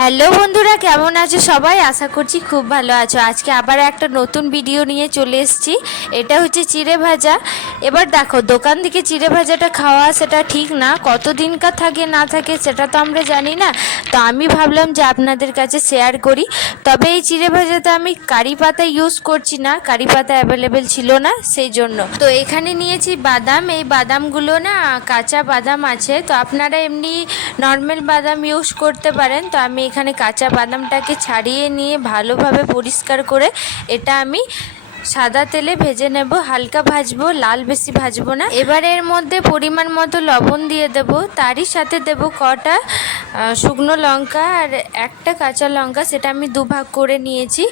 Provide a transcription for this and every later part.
Hello বন্ধুরা, কেমন আছো সবাই? আশা করছি খুব ভালো আছো। আজকে আবার একটা নতুন ভিডিও নিয়ে চলে এসেছি। এটা হচ্ছে চিড়ে ভাজা। এবার দেখো, দোকান থেকে চিড়ে ভাজাটা খাওয়া সেটা ঠিক না, কতদিনকার থাকে না থাকে সেটা তো আমরা জানি না। তো আমি ভাবলাম যে আপনাদের কাছে শেয়ার করি। তবে এই চিড়ে ভাজাতে আমি কারি পাতা ইউজ করছি না, কারি পাতা অ্যাভেলেবেল ছিল না, সেই জন্য। তো এখানে নিয়েছি বাদাম। এই বাদামগুলো না কাঁচা বাদাম আছে, তো আপনারা এমনি নর্মাল বাদাম ইউজ করতে পারেন। তো আমি এখানে কাঁচা বাদামটাকে ছাড়িয়ে নিয়ে ভালোভাবে পরিষ্কার করে এটা আমি সাদা তেলে ভেজে নেব। হালকা ভাজবো, লাল বেশি ভাজবো না। এবার এর মধ্যে পরিমাণ মতো লবণ দিয়ে দেব, তারই সাথে দেব কটা শুকনো লঙ্কা আর একটা কাঁচা লঙ্কা, সেটা আমি দুভাগ করে নিয়েছি।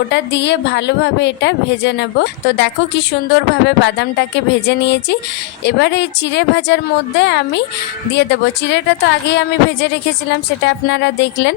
ওটা দিয়ে ভালোভাবে এটা ভেজে নেব। তো দেখো কি সুন্দরভাবে বাদামটাকে ভেজে নিয়েছি। এবার এই চিড়ে ভাজার মধ্যে আমি দিয়ে দেবো। চিড়েটা তো আগেই আমি ভেজে রেখেছিলাম, সেটা আপনারা দেখলেন।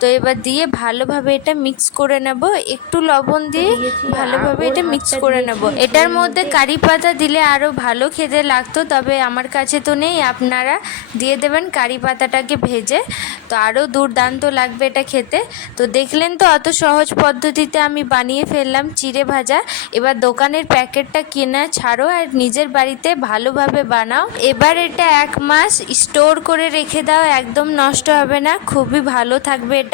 তো এবার দিয়ে ভালোভাবে এটা মিক্স করে নেব, একটু লবণ দিয়ে ভালোভাবে এটা মিক্স করে নেব। এটার মধ্যে কারি পাতা দিলে আরও ভালো খেতে লাগতো, তবে আমার কাছে তো নেই। আপনারা দিয়ে দেবেন কারি পাতাটাকে ভেজে, তো আরও দুর্দান্ত লাগবে এটা খেতে। তো দেখলেন তো, অত সহজ পদ্ধতিতে আমি বানিয়ে ফেললাম চিড়ে ভাজা। এবার দোকানের প্যাকেটটা কেনা ছাড়ো আর নিজের বাড়িতে ভালোভাবে বানাও। এবার এটা 1 মাস স্টোর করে রেখে দাও, একদম নষ্ট হবে না, খুবই ভালো থাকবে এটা।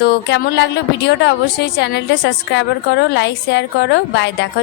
তো কেমন লাগলো ভিডিওটা? অবশ্যই চ্যানেলটা সাবস্ক্রাইব করো, লাইক শেয়ার করো। বাই, দেখো।